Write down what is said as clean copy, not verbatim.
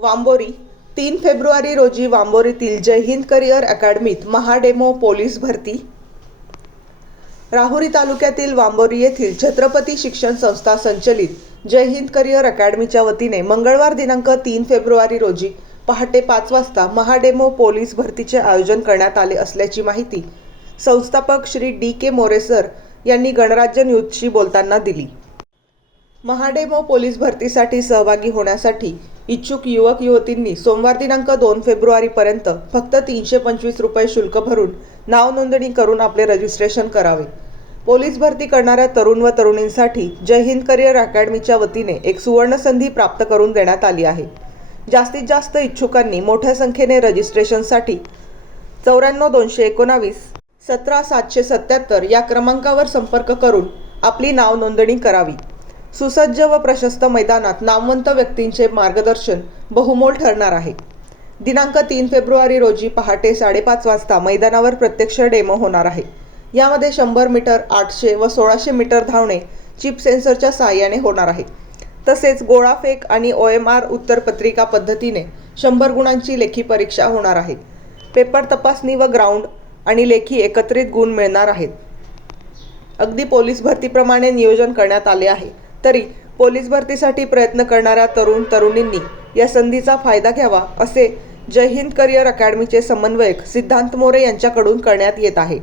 Wambori 3 February रोजी वांबोरीतील जय Hind career अकॅडमीत महाडेमो police भरती। राहुरी तालुक्यातील वांबोरी येथील छत्रपती शिक्षण संस्था संचलित जय हिंद करिअर अकॅडमीच्या वतीने मंगळवार दिनांक 3 फेब्रुवारी रोजी पहाटे 5 वाजता महाडेमो पोलीस भरतीचे आयोजन करण्यात आले असल्याची माहिती संस्थापक श्री डी.के. मोरे सर यांनी गणराज्य न्यूजशी बोलताना दिली। महाडेमो पोलीस भरतीसाठी सहभागी होण्यासाठी इच्छुक युवक युवतींनी सोमवार दिनांक 2 फेब्रुवारी पर्यंत फक्त 325 रुपये शुल्क भरून नाव नोंदणी करून आपले रजिस्ट्रेशन करावे। पोलीस भरती करणाऱ्या तरुण व तरुणींसाठी जय हिंद करिअर अकॅडमीच्या वतीने एक सुवर्ण संधी प्राप्त करून देण्यात आली आहे। जास्तीत जास्त इच्छुकांनी मोठ्या संख्येने रजिस्ट्रेशनसाठी 94 219 17777 या क्रमांकावर संपर्क करून आपली नाव नोंदणी करावी। सुसज्ज व प्रशस्त मैदानात नामवंत व्यक्तींचे मार्गदर्शन बहुमोल ठरणार आहे। दिनांक 3 फेब्रुवारी रोजी पहाटे 5:30 वाजता मैदानावर प्रत्यक्ष डेमो होणार आहे। यामध्ये 100 मीटर, 800 व 1600 मीटर धावणे चिप सेन्सरच्या साहाय्याने होणार आहे। तसेच गोळाफेक आणि OMR उत्तरपत्रिका पद्धतीने 100 गुणांची लेखी परीक्षा होणार आहे। पेपर तपासणी व ग्राउंड आणि लेखी एकत्रित गुण मिळणार आहेत। अगदी पोलीस भरतीप्रमाणे नियोजन करण्यात आले आहे। तरी पोलीस भरतीसाठी प्रयत्न करणाऱ्या तरुण तरुणींनी या संधीचा फायदा घ्यावा असे जय हिंद करिअर अकॅडमीचे समन्वयक सिद्धांत मोरे यांच्याकडून करण्यात येत आहे।